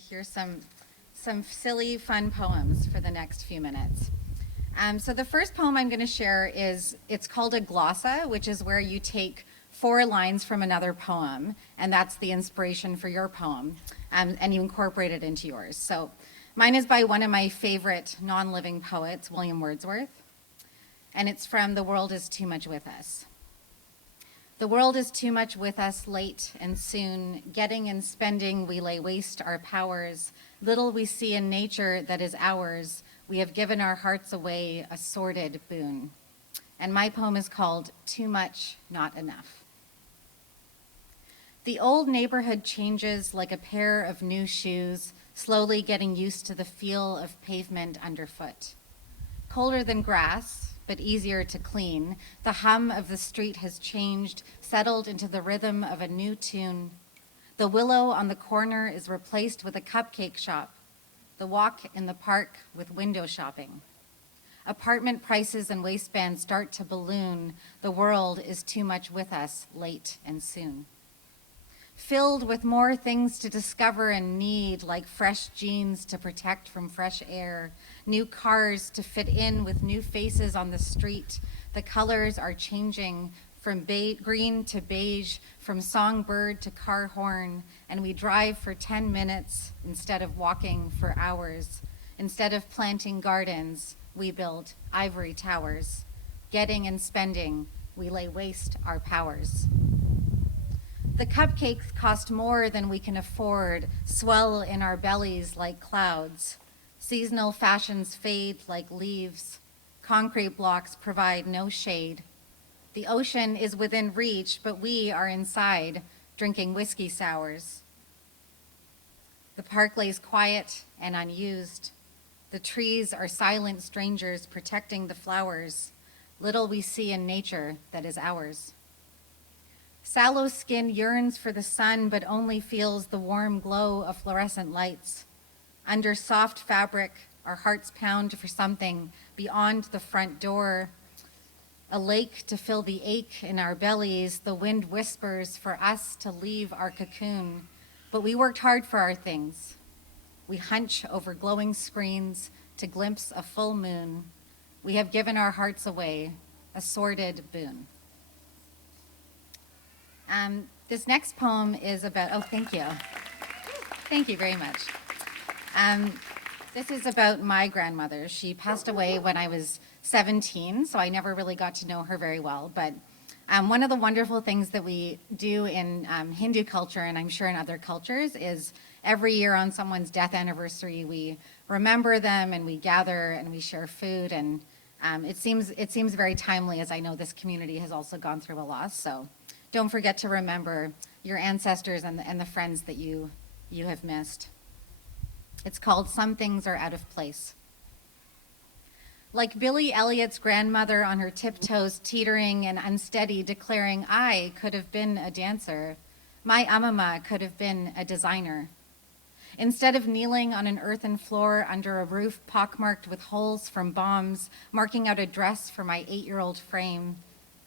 to hear some silly, fun poems for the next few minutes. So the first poem I'm going to share it's called a glossa, which is where you take 4 lines from another poem, and that's the inspiration for your poem, and you incorporate it into yours. So mine is by one of my favorite non-living poets, William Wordsworth, and it's from The World is Too Much With Us. The world is too much with us late and soon. Getting and spending, we lay waste our powers. Little we see in nature that is ours. We have given our hearts away, a sordid boon. And my poem is called Too Much, Not Enough. The old neighborhood changes like a pair of new shoes, slowly getting used to the feel of pavement underfoot. Colder than grass, but easier to clean, the hum of the street has changed, settled into the rhythm of a new tune. The willow on the corner is replaced with a cupcake shop, the walk in the park with window shopping. Apartment prices and waistbands start to balloon. The world is too much with us late and soon. Filled with more things to discover and need, like fresh jeans to protect from fresh air, new cars to fit in with new faces on the street. The colors are changing from green to beige, from songbird to car horn, and we drive for 10 minutes instead of walking for hours. Instead of planting gardens, we build ivory towers. Getting and spending, we lay waste our powers. The cupcakes cost more than we can afford, swell in our bellies like clouds. Seasonal fashions fade like leaves. Concrete blocks provide no shade. The ocean is within reach, but we are inside, drinking whiskey sours. The park lays quiet and unused. The trees are silent strangers protecting the flowers. Little we see in nature that is ours. Sallow skin yearns for the sun, but only feels the warm glow of fluorescent lights. Under soft fabric, our hearts pound for something beyond the front door. A lake to fill the ache in our bellies. The wind whispers for us to leave our cocoon. But we worked hard for our things. We hunch over glowing screens to glimpse a full moon. We have given our hearts away, a sordid boon. This next poem is about, oh, thank you. Thank you very much. This is about my grandmother. She passed away when I was 17, so I never really got to know her very well. But one of the wonderful things that we do in Hindu culture, and I'm sure in other cultures, is every year on someone's death anniversary, we remember them and we gather and we share food. And it seems very timely, as I know this community has also gone through a loss. So don't forget to remember your ancestors and the friends that you have missed. It's called Some Things Are Out of Place. Like Billy Elliot's grandmother on her tiptoes, teetering and unsteady, declaring, I could have been a dancer. My amama could have been a designer. Instead of kneeling on an earthen floor under a roof pockmarked with holes from bombs, marking out a dress for my 8-year-old frame,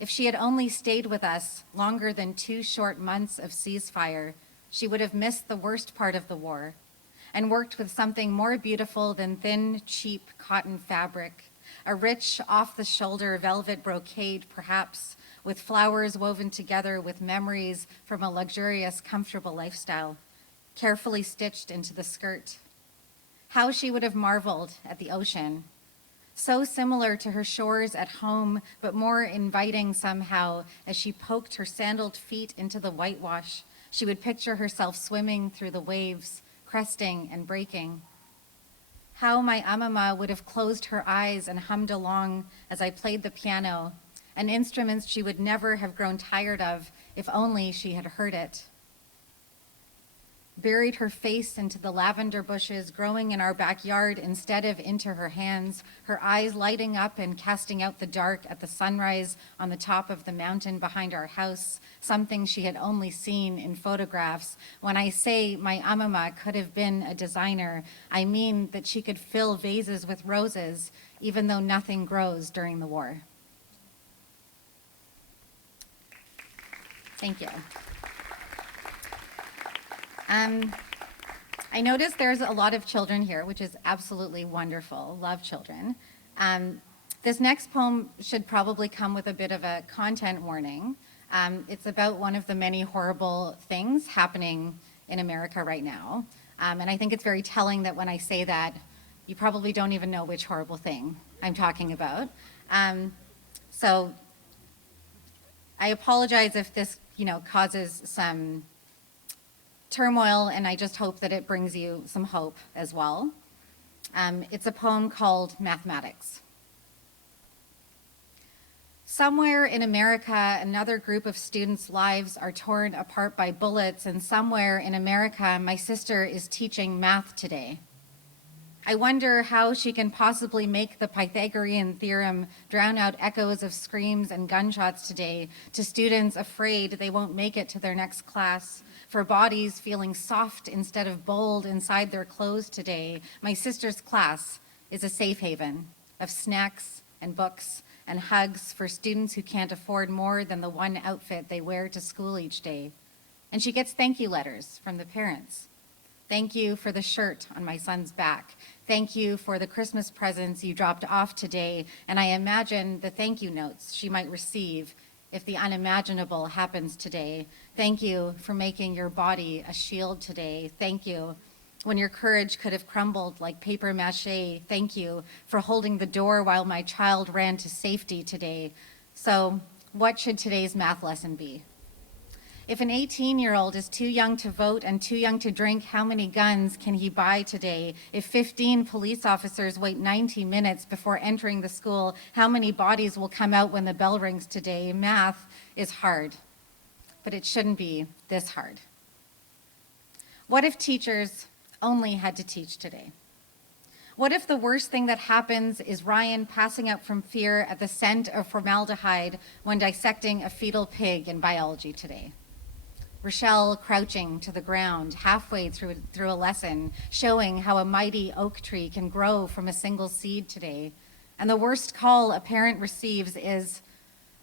if she had only stayed with us longer than 2 short months of ceasefire, she would have missed the worst part of the war and worked with something more beautiful than thin, cheap cotton fabric, a rich, off-the-shoulder velvet brocade, perhaps, with flowers woven together with memories from a luxurious, comfortable lifestyle, carefully stitched into the skirt. How she would have marveled at the ocean, so similar to her shores at home, but more inviting somehow. As she poked her sandaled feet into the whitewash, she would picture herself swimming through the waves, cresting and breaking. How my amama would have closed her eyes and hummed along as I played the piano, an instrument she would never have grown tired of if only she had heard it. Buried her face into the lavender bushes growing in our backyard instead of into her hands, her eyes lighting up and casting out the dark at the sunrise on the top of the mountain behind our house, something she had only seen in photographs. When I say my amama could have been a designer, I mean that she could fill vases with roses, even though nothing grows during the war. Thank you. I noticed there's a lot of children here, which is absolutely wonderful. Love children. This next poem should probably come with a bit of a content warning. It's about one of the many horrible things happening in America right now. And I think it's very telling that when I say that, you probably don't even know which horrible thing I'm talking about. So I apologize if this, causes some turmoil, and I just hope that it brings you some hope as well. It's a poem called Mathematics. Somewhere in America, another group of students' lives are torn apart by bullets, and somewhere in America, my sister is teaching math today. I wonder how she can possibly make the Pythagorean theorem drown out echoes of screams and gunshots today to students afraid they won't make it to their next class, for bodies feeling soft instead of bold inside their clothes today. My sister's class is a safe haven of snacks and books and hugs for students who can't afford more than the one outfit they wear to school each day. And she gets thank you letters from the parents. Thank you for the shirt on my son's back. Thank you for the Christmas presents you dropped off today. And I imagine the thank you notes she might receive if the unimaginable happens today. Thank you for making your body a shield today. Thank you when your courage could have crumbled like paper mache. Thank you for holding the door while my child ran to safety today. So what should today's math lesson be? If an 18-year-old is too young to vote and too young to drink, how many guns can he buy today? If 15 police officers wait 90 minutes before entering the school, how many bodies will come out when the bell rings today? Math is hard, but it shouldn't be this hard. What if teachers only had to teach today? What if the worst thing that happens is Ryan passing out from fear at the scent of formaldehyde when dissecting a fetal pig in biology today? Rochelle crouching to the ground halfway through a lesson, showing how a mighty oak tree can grow from a single seed today. And the worst call a parent receives is,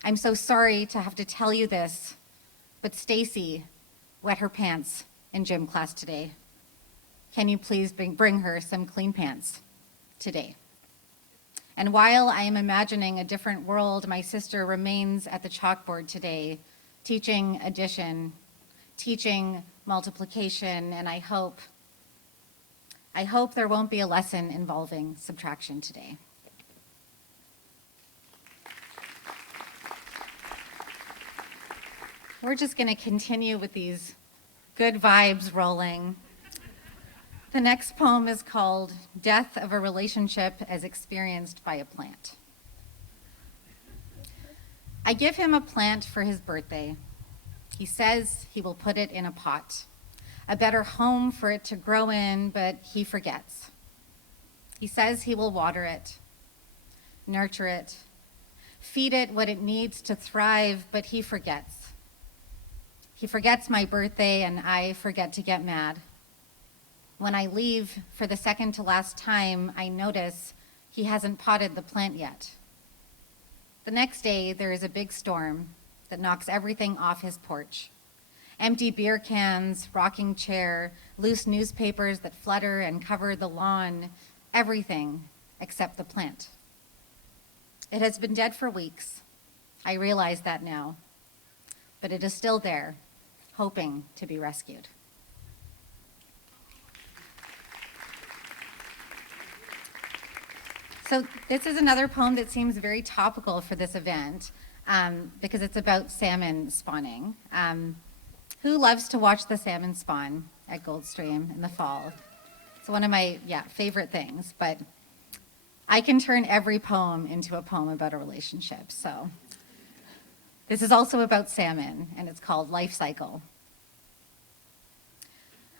"I'm so sorry to have to tell you this, but Stacy wet her pants in gym class today. Can you please bring her some clean pants today?" And while I am imagining a different world, my sister remains at the chalkboard today, teaching addition, teaching multiplication, and I hope there won't be a lesson involving subtraction today. We're just going to continue with these good vibes rolling. The next poem is called Death of a Relationship as Experienced by a Plant. I give him a plant for his birthday. He says he will put it in a pot, a better home for it to grow in, but he forgets. He says he will water it, nurture it, feed it what it needs to thrive, but he forgets. He forgets my birthday, and I forget to get mad. When I leave for the second to last time, I notice he hasn't potted the plant yet. The next day, there is a big storm that knocks everything off his porch. Empty beer cans, rocking chair, loose newspapers that flutter and cover the lawn, everything except the plant. It has been dead for weeks. I realize that now, but it is still there, hoping to be rescued. So this is another poem that seems very topical for this event because it's about salmon spawning. Who loves to watch the salmon spawn at Goldstream in the fall? It's one of my favorite things, but I can turn every poem into a poem about a relationship. So this is also about salmon, and it's called Life Cycle.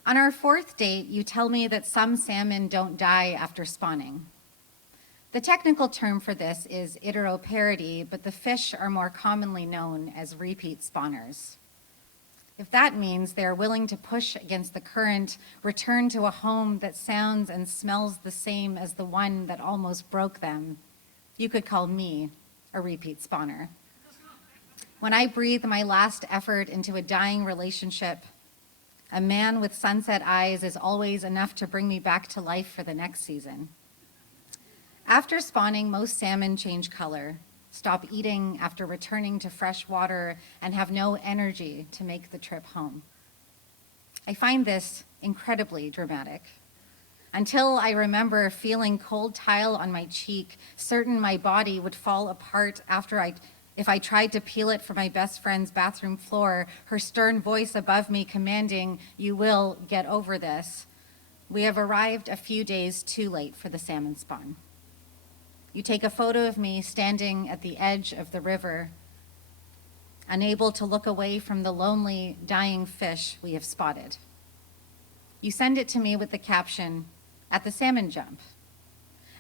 On our fourth date, you tell me that some salmon don't die after spawning. The technical term for this is iteroparity, but the fish are more commonly known as repeat spawners. If that means they are willing to push against the current, return to a home that sounds and smells the same as the one that almost broke them, you could call me a repeat spawner. When I breathe my last effort into a dying relationship, A man with sunset eyes is always enough to bring me back to life for the next season. After spawning, most salmon change color, stop eating after returning to fresh water, and have no energy to make the trip home. I find this incredibly dramatic. Until I remember feeling cold tile on my cheek, certain my body would fall apart if I tried to peel it from my best friend's bathroom floor, her stern voice above me commanding, "You will get over this." We have arrived a few days too late for the salmon spawn. You take a photo of me standing at the edge of the river, unable to look away from the lonely, dying fish we have spotted. You send it to me with the caption, "At the salmon jump."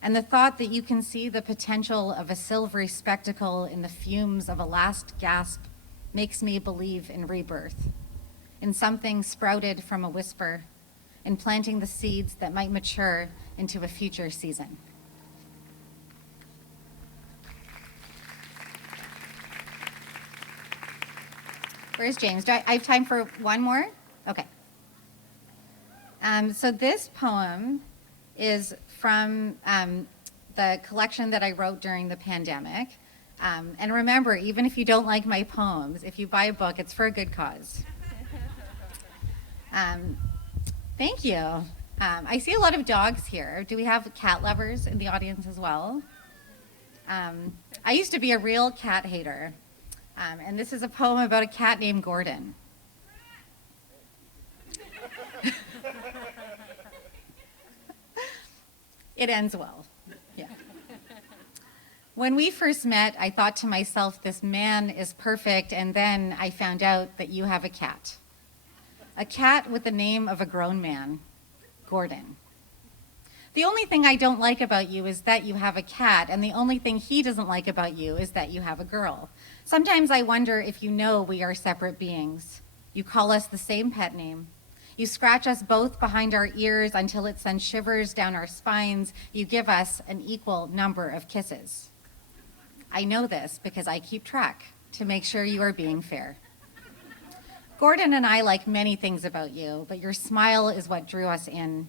And the thought that you can see the potential of a silvery spectacle in the fumes of a last gasp makes me believe in rebirth, in something sprouted from a whisper, in planting the seeds that might mature into a future season. Where's James? Do I have time for one more? Okay. So this poem is from the collection that I wrote during the pandemic. And remember, even if you don't like my poems, if you buy a book, it's for a good cause. Thank you. I see a lot of dogs here. Do we have cat lovers in the audience as well? I used to be a real cat hater. And this is a poem about a cat named Gordon. It ends well, yeah. When we first met, I thought to myself, this man is perfect, and then I found out that you have a cat. A cat with the name of a grown man, Gordon. The only thing I don't like about you is that you have a cat, and the only thing he doesn't like about you is that you have a girl. Sometimes I wonder if you know we are separate beings. You call us the same pet name. You scratch us both behind our ears until it sends shivers down our spines. You give us an equal number of kisses. I know this because I keep track to make sure you are being fair. Gordon and I like many things about you, but your smile is what drew us in.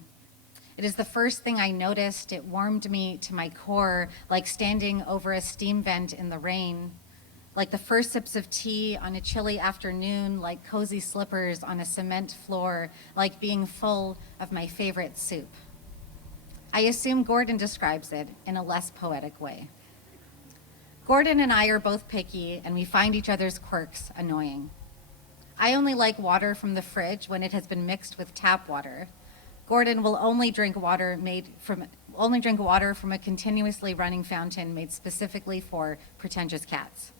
It is the first thing I noticed. It warmed me to my core, like standing over a steam vent in the rain, like the first sips of tea on a chilly afternoon, like cozy slippers on a cement floor, like being full of my favorite soup. I assume Gordon describes it in a less poetic way. Gordon and I are both picky, and we find each other's quirks annoying. I only like water from the fridge when it has been mixed with tap water. Gordon will only drink water from a continuously running fountain made specifically for pretentious cats.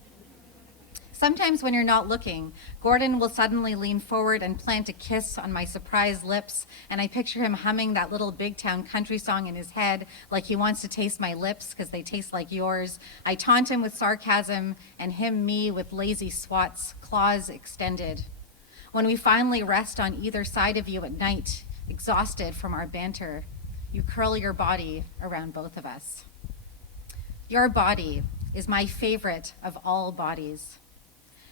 Sometimes when you're not looking, Gordon will suddenly lean forward and plant a kiss on my surprised lips, and I picture him humming that little big town country song in his head like he wants to taste my lips because they taste like yours. I taunt him with sarcasm and him me with lazy swats, claws extended. When we finally rest on either side of you at night, exhausted from our banter, you curl your body around both of us. Your body is my favorite of all bodies.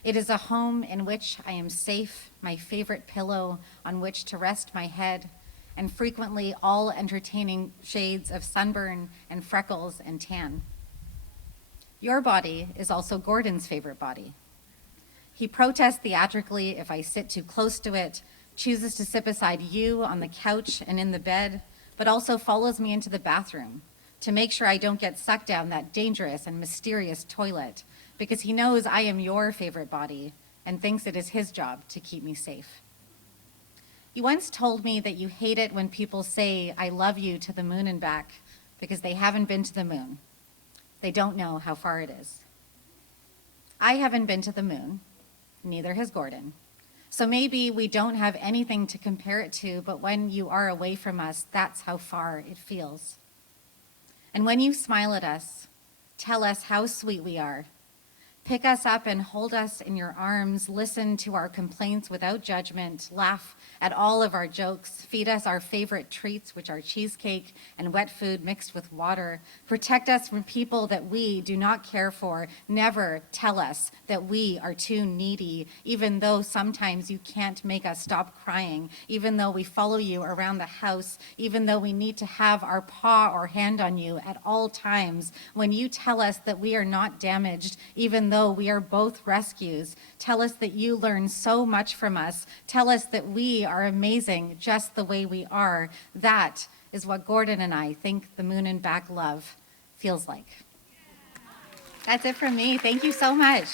It is a home in which I am safe, my favorite pillow on which to rest my head, and frequently all entertaining shades of sunburn and freckles and tan. Your body is also Gordon's favorite body. He protests theatrically if I sit too close to it, chooses to sit beside you on the couch and in the bed, but also follows me into the bathroom to make sure I don't get sucked down that dangerous and mysterious toilet, because he knows I am your favorite body and thinks it is his job to keep me safe. You once told me that you hate it when people say, "I love you" to the moon and back because they haven't been to the moon. They don't know how far it is. I haven't been to the moon, neither has Gordon. So maybe we don't have anything to compare it to, but when you are away from us, that's how far it feels. And when you smile at us, tell us how sweet we are. Pick us up and hold us in your arms. Listen to our complaints without judgment. Laugh at all of our jokes. Feed us our favorite treats, which are cheesecake and wet food mixed with water. Protect us from people that we do not care for. Never tell us that we are too needy, even though sometimes you can't make us stop crying, even though we follow you around the house, even though we need to have our paw or hand on you at all times. When you tell us that we are not damaged, even though we are both rescues. Tell us that you learn so much from us. Tell us that we are amazing just the way we are. That is what Gordon and I think the Moon and Back love feels like. That's it from me. Thank you so much.